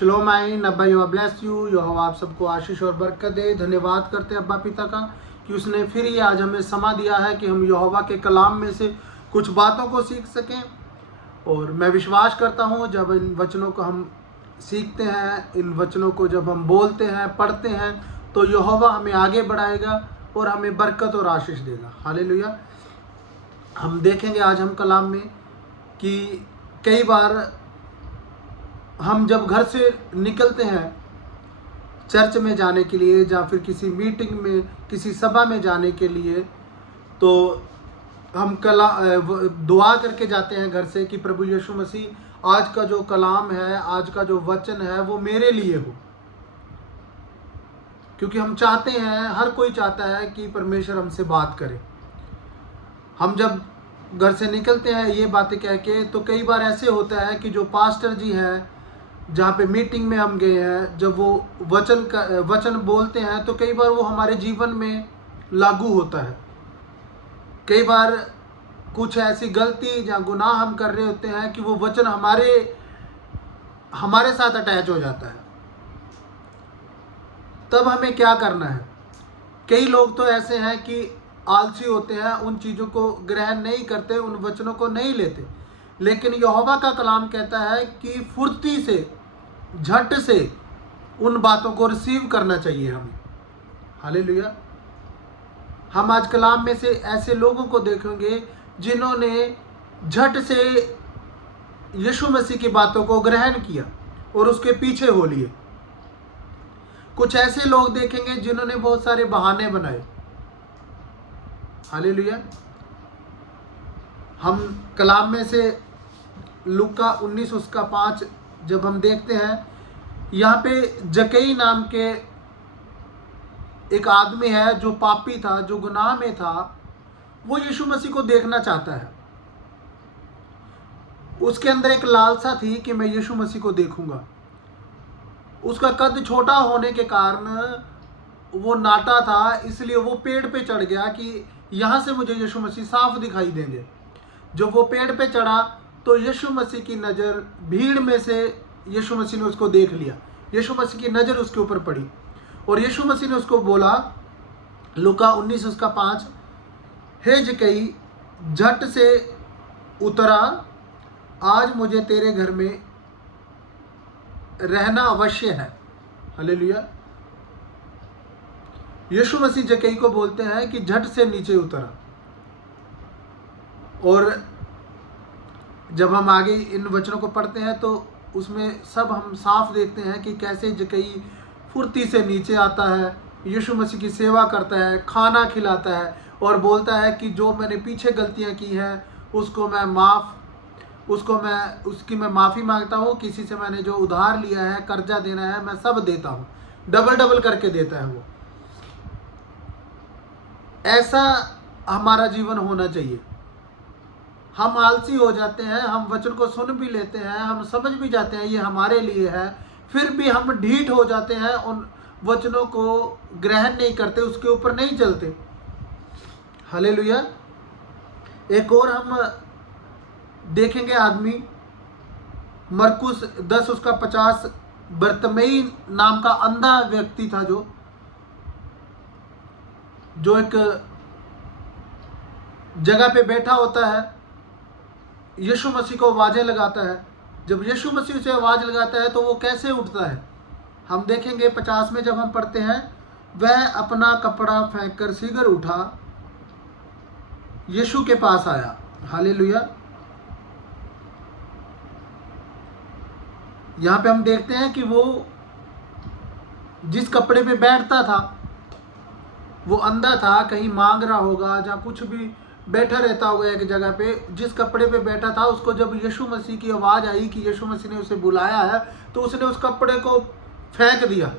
शलोम आइन। अब्बा you bless you, यहोवा आप सबको आशीष और बरकत दे। धन्यवाद करते हैं अब्बा पिता का कि उसने फिर ये आज हमें समा दिया है कि हम यहोवा के कलाम में से कुछ बातों को सीख सकें। और मैं विश्वास करता हूँ जब इन वचनों को हम सीखते हैं, इन वचनों को जब हम बोलते हैं, पढ़ते हैं, तो यहोवा हमें आगे बढ़ाएगा और हमें बरकत और आशीष देगा। हालेलुया। हम देखेंगे आज हम कलाम में कि कई बार हम जब घर से निकलते हैं चर्च में जाने के लिए या फिर किसी मीटिंग में, किसी सभा में जाने के लिए, तो हम दुआ करके जाते हैं घर से कि प्रभु यीशु मसीह आज का जो कलाम है, आज का जो वचन है वो मेरे लिए हो। क्योंकि हम चाहते हैं, हर कोई चाहता है कि परमेश्वर हमसे बात करे। हम जब घर से निकलते हैं ये बातें कह के, तो कई बार ऐसे होता है कि जो पास्टर जी हैं, जहाँ पे मीटिंग में हम गए हैं, जब वो वचन बोलते हैं तो कई बार वो हमारे जीवन में लागू होता है। कई बार कुछ ऐसी गलती या गुनाह हम कर रहे होते हैं कि वो वचन हमारे साथ अटैच हो जाता है। तब हमें क्या करना है? कई लोग तो ऐसे हैं कि आलसी होते हैं, उन चीज़ों को ग्रहण नहीं करते, उन वचनों को नहीं लेते। लेकिन यहोवा का कलाम कहता है कि फुर्ती से, झट से उन बातों को रिसीव करना चाहिए हमें। हालेलुया। हम आज कलाम में से ऐसे लोगों को देखेंगे जिन्होंने झट से यीशु मसीह की बातों को ग्रहण किया और उसके पीछे हो लिए। कुछ ऐसे लोग देखेंगे जिन्होंने बहुत सारे बहाने बनाए। हालेलुया। हम कलाम में से लूका 19 उसका 5 जब हम देखते हैं, यहाँ पे जक्कई नाम के एक आदमी है जो पापी था, जो गुनाह में था। वो यीशु मसीह को देखना चाहता है। उसके अंदर एक लालसा थी कि मैं यीशु मसीह को देखूंगा। उसका कद छोटा होने के कारण वो नाटा था, इसलिए वो पेड़ पे चढ़ गया कि यहाँ से मुझे यीशु मसीह साफ दिखाई देंगे। जब वो पेड़ पे चढ़ा तो यीशु मसीह की नज़र, भीड़ में से यीशु मसीह ने उसको देख लिया। यीशु मसीह की नज़र उसके ऊपर पड़ी और यीशु मसीह ने उसको बोला, लूका 19 उसका 5, हे जक्कई, झट से उतरा, आज मुझे तेरे घर में रहना अवश्य है। हालेलुया। यीशु मसीह जक्कई को बोलते हैं कि झट से नीचे उतरा। और जब हम आगे इन वचनों को पढ़ते हैं तो उसमें सब हम साफ देखते हैं कि कैसे जक्कई फुर्ती से नीचे आता है, यीशु मसीह की सेवा करता है, खाना खिलाता है और बोलता है कि जो मैंने पीछे गलतियां की हैं उसकी मैं माफ़ी मांगता हूँ। किसी से मैंने जो उधार लिया है, कर्जा देना है, मैं सब देता हूँ। डबल डबल करके देता है वो। ऐसा हमारा जीवन होना चाहिए। हम आलसी हो जाते हैं, हम वचन को सुन भी लेते हैं, हम समझ भी जाते हैं ये हमारे लिए है, फिर भी हम ढीठ हो जाते हैं, उन वचनों को ग्रहण नहीं करते, उसके ऊपर नहीं चलते। हालेलुया। एक और हम देखेंगे आदमी, मरकुस 10 उसका 50, बर्तमेई नाम का अंधा व्यक्ति था जो एक जगह पे बैठा होता है, यीशु मसीह को आवाजें लगाता है। जब यीशु मसीह उसे आवाज लगाता है तो वो कैसे उठता है? हम देखेंगे 50 में जब हम पढ़ते हैं, वह अपना कपड़ा फेंककर शीघ्र उठा, यीशु के पास आया। हालेलुया। यहाँ पे हम देखते हैं कि वो जिस कपड़े पे बैठता था वो अंधा था, कहीं मांग रहा होगा या कुछ भी बैठा रहता होगा एक जगह पे। जिस कपड़े पे बैठा था, उसको जब यीशु मसीह की आवाज़ आई कि यीशु मसीह ने उसे बुलाया है, तो उसने उस कपड़े को फेंक दिया।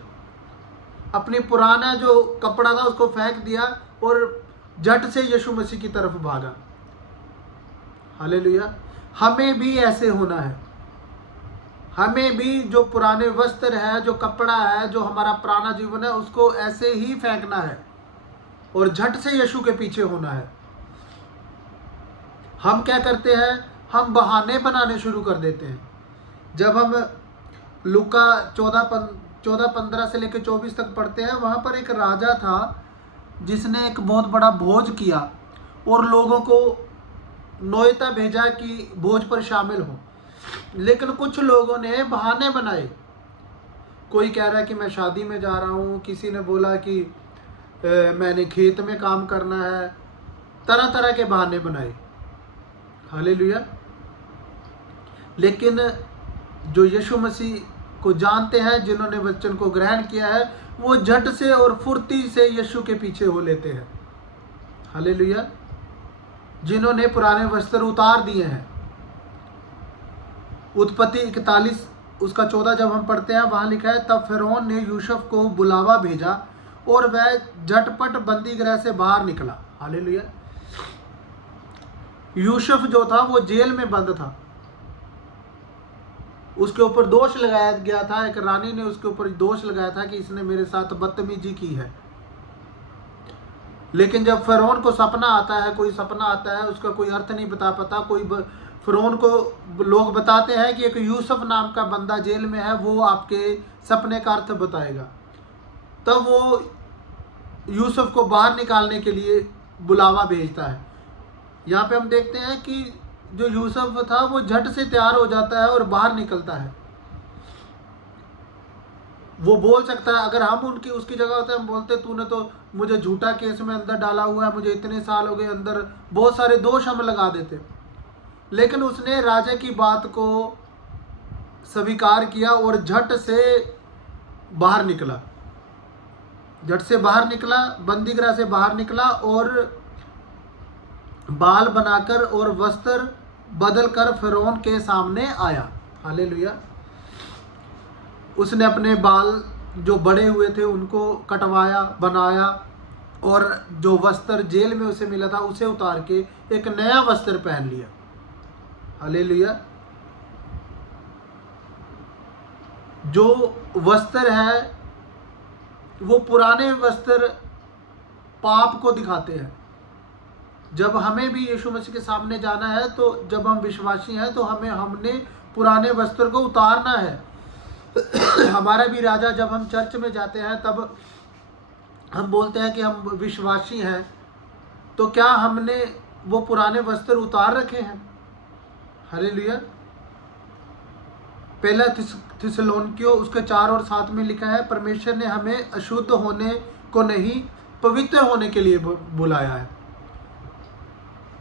अपनी पुराना जो कपड़ा था उसको फेंक दिया और झट से यीशु मसीह की तरफ भागा। हालेलुया। हमें भी ऐसे होना है। हमें भी जो पुराने वस्त्र है, जो कपड़ा है, जो हमारा पुराना जीवन है, उसको ऐसे ही फेंकना है और झट से यीशु के पीछे होना है। हम क्या करते हैं? हम बहाने बनाने शुरू कर देते हैं। जब हम लूका 14:15 से लेकर 24 तक पढ़ते हैं। वहाँ पर एक राजा था जिसने एक बहुत बड़ा भोज किया और लोगों को न्योता भेजा कि भोज पर शामिल हो, लेकिन कुछ लोगों ने बहाने बनाए। कोई कह रहा है कि मैं शादी में जा रहा हूँ, किसी ने बोला कि मैंने खेत में काम करना है, तरह तरह के बहाने बनाए। हालेलुया। लेकिन जो यीशु मसीह को जानते हैं, जिन्होंने वचन को ग्रहण किया है, वो झट से और फुर्ती से यीशु के पीछे हो लेते हैं। हालेलुया। जिन्होंने पुराने वस्त्र उतार दिए हैं। उत्पत्ति 41 उसका 14 जब हम पढ़ते हैं, वहाँ लिखा है, तब फिरौन ने यूसुफ को बुलावा भेजा और वह झटपट बंदी गृह से बाहर निकला। हालेलुया। यूसुफ जो था वो जेल में बंद था। उसके ऊपर दोष लगाया गया था, एक रानी ने उसके ऊपर दोष लगाया था कि इसने मेरे साथ बदतमीजी की है। लेकिन जब फिरौन को सपना आता है, कोई सपना आता है, उसका कोई अर्थ नहीं बता पाता, फिरौन को लोग बताते हैं कि एक यूसुफ नाम का बंदा जेल में है, वो आपके सपने का अर्थ बताएगा। तब वो यूसुफ को बाहर निकालने के लिए बुलावा भेजता है। यहाँ पे हम देखते हैं कि जो यूसुफ था वो झट से तैयार हो जाता है और बाहर निकलता है। वो बोल सकता है, अगर हम उसकी जगह होते हम बोलते, तूने तो मुझे झूठा केस में अंदर डाला हुआ है, मुझे इतने साल हो गए अंदर, बहुत सारे दोष हम लगा देते। लेकिन उसने राजा की बात को स्वीकार किया और झट से बाहर निकला। झट से बाहर निकला, बंदीगृह से बाहर निकला और बाल बनाकर और वस्त्र बदलकर फिरौन के सामने आया। हालेलुया। उसने अपने बाल जो बड़े हुए थे उनको कटवाया, बनाया, और जो वस्त्र जेल में उसे मिला था उसे उतार के एक नया वस्त्र पहन लिया। हालेलुया। जो वस्त्र है वो पुराने वस्त्र पाप को दिखाते हैं। जब हमें भी यीशु मसीह के सामने जाना है, तो जब हम विश्वासी हैं तो हमने पुराने वस्त्र को उतारना है। हमारा भी राजा, जब हम चर्च में जाते हैं तब हम बोलते हैं कि हम विश्वासी हैं, तो क्या हमने वो पुराने वस्त्र उतार रखे हैं? हालेलुया। पहला थिस्सलुनीकियों उसके 4 और 7 में लिखा है, परमेश्वर ने हमें अशुद्ध होने को नहीं, पवित्र होने के लिए बुलाया है।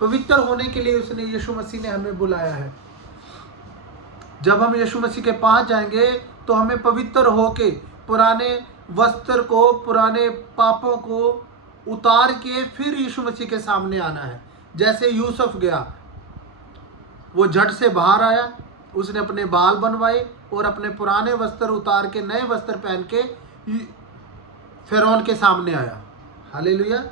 पवित्र होने के लिए उसने, यीशु मसीह ने हमें बुलाया है। जब हम यीशु मसीह के पास जाएंगे तो हमें पवित्र होके पुराने वस्त्र को, पुराने पापों को उतार के फिर यीशु मसीह के सामने आना है। जैसे यूसुफ गया, वो झट से बाहर आया, उसने अपने बाल बनवाए और अपने पुराने वस्त्र उतार के नए वस्त्र पहन के फिरौन के सामने आया। हालेलुया।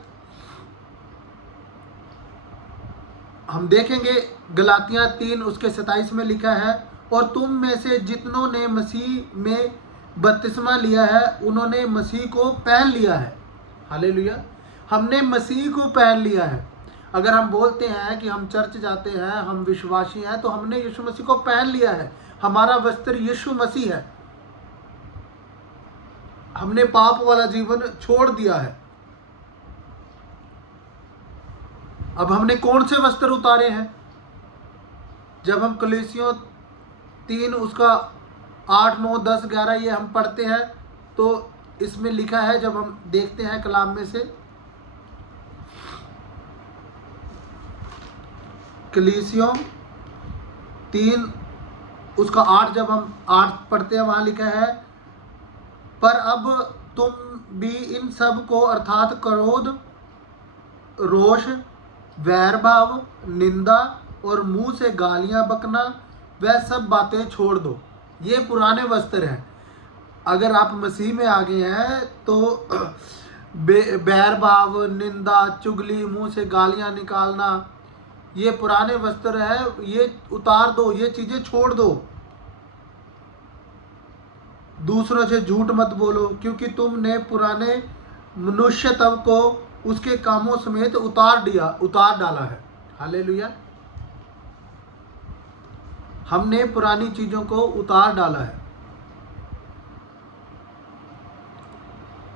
हम देखेंगे गलातियां 3 उसके 27 में लिखा है, और तुम में से जितनों ने मसीह में बपतिस्मा लिया है उन्होंने मसीह को पहन लिया है। हालेलुया। हमने मसीह को पहन लिया है। अगर हम बोलते हैं कि हम चर्च जाते हैं, हम विश्वासी हैं, तो हमने यीशु मसीह को पहन लिया है। हमारा वस्त्र यीशु मसीह है। हमने पाप वाला जीवन छोड़ दिया है। अब हमने कौन से वस्त्र उतारे हैं? जब हम कलीसियों 3 उसका 8, 9, 10, 11 ये हम पढ़ते हैं, तो इसमें लिखा है, जब हम देखते हैं कलाम में से, कलीसियों 3 उसका 8, जब हम 8 पढ़ते हैं, वहाँ लिखा है, पर अब तुम भी इन सब को अर्थात क्रोध, रोष, वैर भाव, निंदा और मुंह से गालियां बकना, वह सब बातें छोड़ दो। ये पुराने वस्त्र हैं। अगर आप मसीह में आ गए हैं तो बैर भाव, निंदा, चुगली, मुंह से गालियां निकालना, ये पुराने वस्त्र है, ये उतार दो, ये चीजें छोड़ दो। दूसरों से झूठ मत बोलो, क्योंकि तुमने पुराने मनुष्यत्व को उसके कामों समेत उतार डाला है। हालेलुया। हमने पुरानी चीजों को उतार डाला है।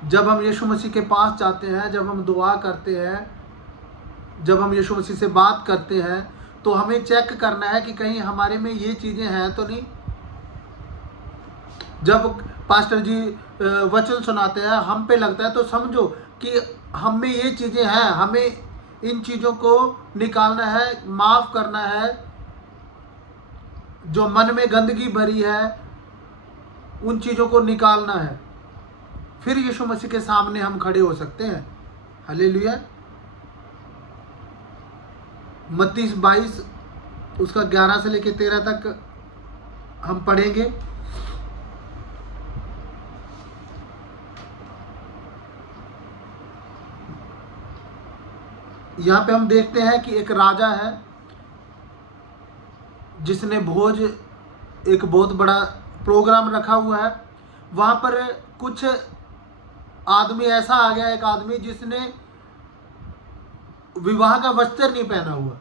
जब हम यीशु मसीह के पास जाते हैं, जब हम दुआ करते हैं, जब हम यीशु मसीह से बात करते हैं, तो हमें चेक करना है कि कहीं हमारे में ये चीज़ें हैं तो नहीं। जब पास्टर जी वचन सुनाते हैं, हम पे लगता है, तो समझो कि हम में ये चीज़ें हैं, हमें इन चीज़ों को निकालना है, माफ़ करना है। जो मन में गंदगी भरी है, उन चीज़ों को निकालना है, फिर यीशु मसीह के सामने हम खड़े हो सकते हैं। हालेलुया। मत्ती 22 उसका 11 से लेकर 13 तक हम पढ़ेंगे। यहाँ पे हम देखते हैं कि एक राजा है जिसने भोज, एक बहुत बड़ा प्रोग्राम रखा हुआ है। वहाँ पर कुछ आदमी, ऐसा आ गया एक आदमी जिसने विवाह का वस्त्र नहीं पहना हुआ।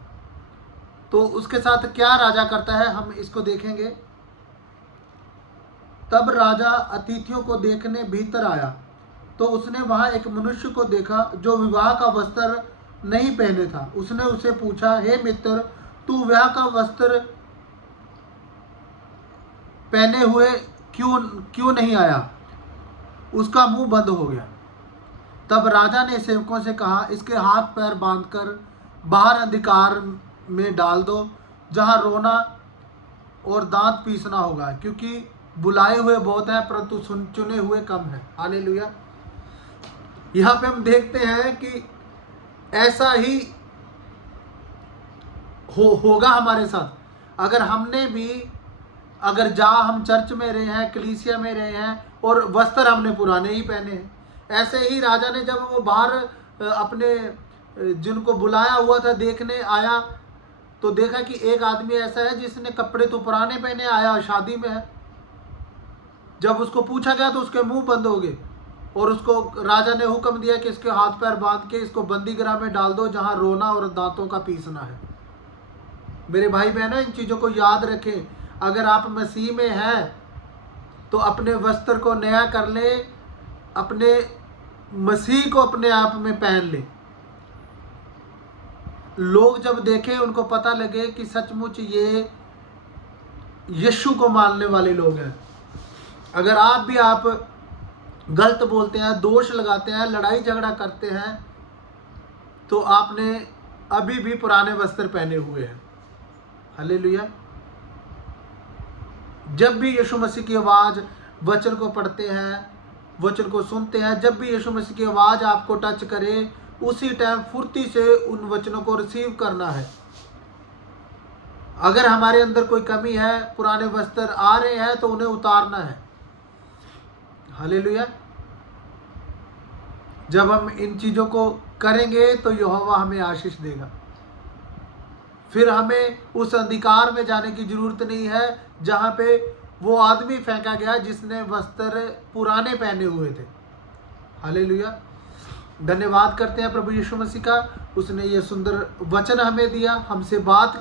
तो उसके साथ क्या राजा करता है, हम इसको देखेंगे। तब राजा अतिथियों को देखने भीतर आया, तो उसने वहाँ एक मनुष्य को देखा जो विवाह का वस्त्र नहीं पहने था। उसने उसे पूछा, हे मित्र, तू विवाह का वस्त्र पहने हुए क्यों नहीं आया? उसका मुंह बंद हो गया। तब राजा ने सेवकों से कहा, इसके हाथ पैर बांधकर बाहर अंधकार में डाल दो, जहां रोना और दांत पीसना होगा, क्योंकि बुलाए हुए बहुत हैं परंतु चुने हुए कम हैं। हालेलुया। यहाँ पे हम देखते हैं कि ऐसा ही होगा हमारे साथ। अगर हमने भी, अगर जहाँ हम चर्च में रहे हैं, कलीसिया में रहे हैं, और वस्त्र हमने पुराने ही पहने हैं। ऐसे ही राजा ने जब वो बाहर अपने जिनको बुलाया हुआ था देखने आया, तो देखा कि एक आदमी ऐसा है जिसने कपड़े तो पुराने पहने, आया शादी में है। जब उसको पूछा गया तो उसके मुंह बंद हो गए, और उसको राजा ने हुक्म दिया कि इसके हाथ पैर बांध के इसको बंदी गृह में डाल दो, जहां रोना और दांतों का पीसना है। मेरे भाई बहनों, इन चीज़ों को याद रखें। अगर आप मसीह में हैं तो अपने वस्त्र को नया कर ले, अपने मसीह को अपने आप में पहन ले। लोग जब देखें, उनको पता लगे कि सचमुच ये यीशु को मानने वाले लोग हैं। अगर आप गलत बोलते हैं, दोष लगाते हैं, लड़ाई झगड़ा करते हैं, तो आपने अभी भी पुराने वस्त्र पहने हुए हैं। हालेलुया। जब भी यीशु मसीह की आवाज़, वचन को पढ़ते हैं, वचन को सुनते हैं, जब भी यीशु मसीह की आवाज़ आपको टच करे, उसी टाइम फुर्ती से उन वचनों को रिसीव करना है। अगर हमारे अंदर कोई कमी है, पुराने वस्त्र आ रहे हैं, तो उन्हें उतारना है। हालेलुया। जब हम इन चीज़ों को करेंगे तो यहोवा हमें आशीष देगा। फिर हमें उस अंधकार में जाने की जरूरत नहीं है जहाँ पे वो आदमी फेंका गया जिसने वस्त्र पुराने पहने हुए थे। हालेलुया। धन्यवाद करते हैं प्रभु यीशु मसीह का, उसने ये सुंदर वचन हमें दिया, हमसे बात